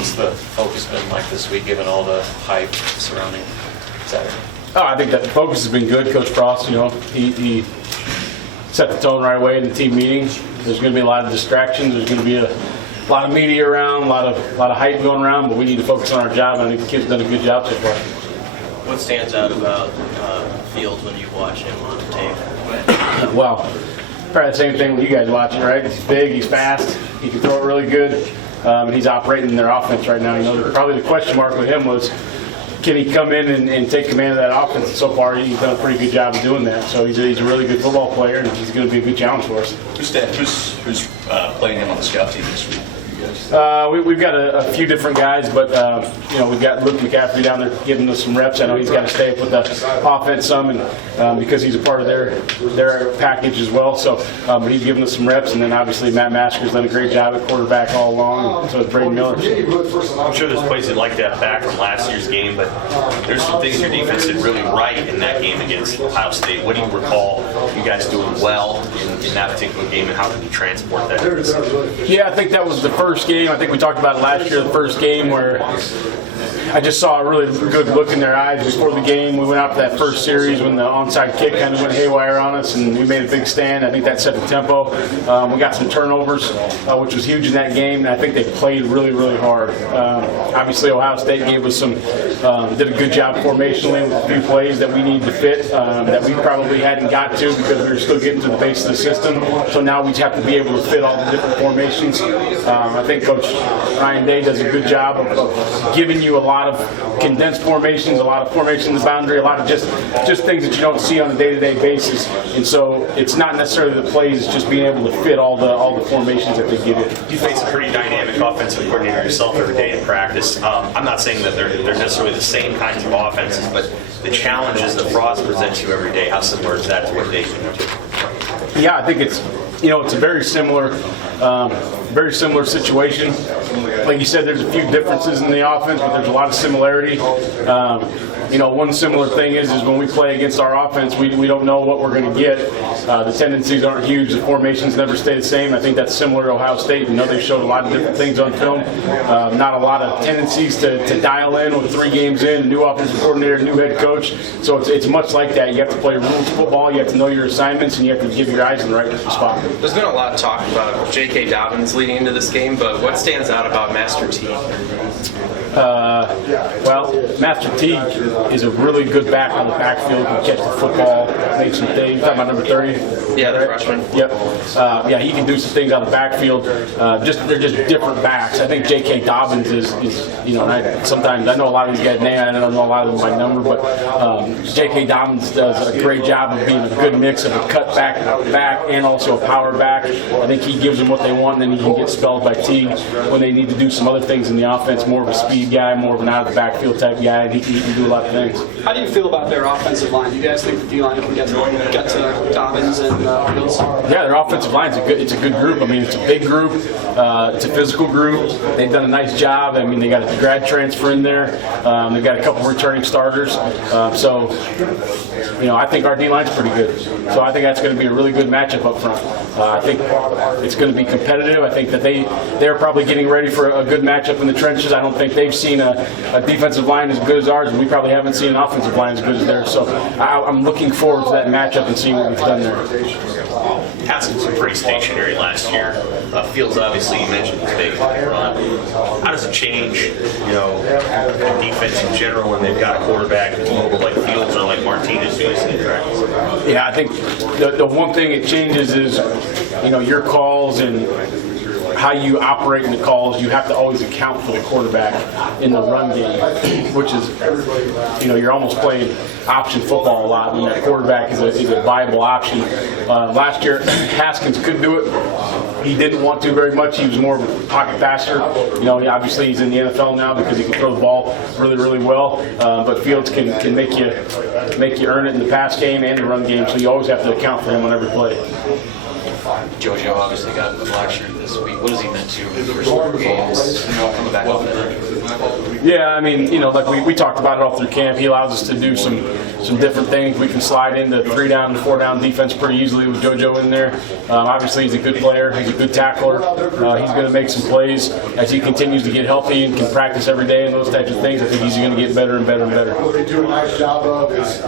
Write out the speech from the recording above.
What's the focus been like this week, given all the hype surrounding Saturday? Oh, I think that the focus has been good. Coach Frost, he set the tone right away in the team meeting. There's going to be a lot of distractions. There's going to be a lot of media around, a lot of hype going around, but we need to focus on our job, and I think the kids have done a good job so far. What stands out about Fields when you watch him on tape? Well, probably the same thing with you guys watching, right? He's big, he's fast, he can throw it really good, and he's operating their offense right now. Probably the question mark with him was, can he come in and take command of that offense? And so far, he's done a pretty good job of doing that. So he's a really good football player, and he's going to be a good challenge for us. Who's playing him on the scout team this week? We've got a few different guys, but we've got Luke McCaffrey down there giving us some reps. I know he's got to stay up with the offense some, and because he's a part of their package as well. So, but he's giving us some reps, and then obviously Matt Masker's done a great job at quarterback all along. So it's Braden Miller. I'm sure there's plays that like that back from last year's game, but there's some things your defense did really right in that game against Ohio State. What do you recall you guys doing well in that particular game, and how can you transport that? Yeah, I think that was the first game. I think we talked about it last year, the first game where I just saw a really good look in their eyes before the game. We went out to that first series when the onside kick kind of went haywire on us, and we made a big stand. I think that set the tempo. We got some turnovers, which was huge in that game, and I think they played really, really hard. Obviously, Ohio State gave us did a good job formationally with a few plays that we needed to fit that we probably hadn't got to because we were still getting to the base of the system. So now we have to be able to fit all the different formations. I think Coach Ryan Day does a good job of giving you a lot of condensed formations, a lot of formations in the boundary, a lot of just things that you don't see on a day-to-day basis. And so it's not necessarily the plays, it's just being able to fit all the formations that they give you. You face a pretty dynamic offensive coordinator yourself every day in practice. I'm not saying that they're necessarily the same kinds of offenses, but the challenges that Frost presents you every day, how similar is that to what they do? Yeah, I think it's a very similar situation. Like you said, there's a few differences in the offense, but there's a lot of similarity. One similar thing is when we play against our offense, we don't know what we're going to get. The tendencies aren't huge. The formations never stay the same. I think that's similar to Ohio State. They showed a lot of different things on film. Not a lot of tendencies to dial in with 3 games in, a new offensive coordinator, new head coach. So it's much like that. You have to play rules football. You have to know your assignments, and you have to give your eyes in the right spot. There's been a lot of talk about J.K. Dobbins leading into this game, but what stands out about Master T? Master T is a really good back on the backfield. Can catch the football, make some things. Talking about number 30? Yeah, the freshman. Yep. He can do some things on the backfield. They're just different backs. I think J.K. Dobbins is sometimes I know a lot of these guys' names. I don't know a lot of them by number, but J.K. Dobbins does a great job of being a good mix of a cut back and also a power back. I think he gives them what they want, and then he can get spelled by T when they need to do some other things in the offense. More of a speed guy, more of an out of the backfield type guy, and he can do a lot of things. How do you feel about their offensive line? Do you guys think the D-line can get to Dobbins and Fields? Yeah, their offensive line is a good group. It's a big group. It's a physical group. They've done a nice job. They got a grad transfer in there. They've got a couple returning starters. I think our D-line's pretty good. So I think that's going to be a really good matchup up front. I think it's going to be competitive. I think that they're probably getting ready for a good matchup in the trenches. I don't think they've seen a defensive line as good as ours, and we probably haven't seen an offensive line as good as theirs. So I'm looking forward to that matchup and seeing what we've done there. Haskins was pretty stationary last year. Fields, obviously, you mentioned his big run. How does it change, the defense in general when they've got a quarterback who's mobile like Fields or like Martinez who is in practice? Yeah, I think the one thing it changes is, your calls and how you operate in the calls. You have to always account for the quarterback in the run game, which is, you're almost playing option football a lot when that quarterback is a viable option. Last year, Haskins could do it. He didn't want to very much. He was more of a pocket passer. Obviously he's in the NFL now because he can throw the ball really, really well. But Fields can make you earn it in the pass game and the run game. So you always have to account for him on every play. JoJo obviously got the black shirt this week. What has he meant to you in the first 4 games? Coming back off that? Yeah, I mean, like we talked about it all through camp. He allows us to do some different things. We can slide into 3-down and 4-down defense pretty easily with JoJo in there. Obviously, he's a good player. He's a good tackler. He's going to make some plays as he continues to get healthy and can practice every day and those types of things. I think he's going to get better and better and better. What they do a nice job of is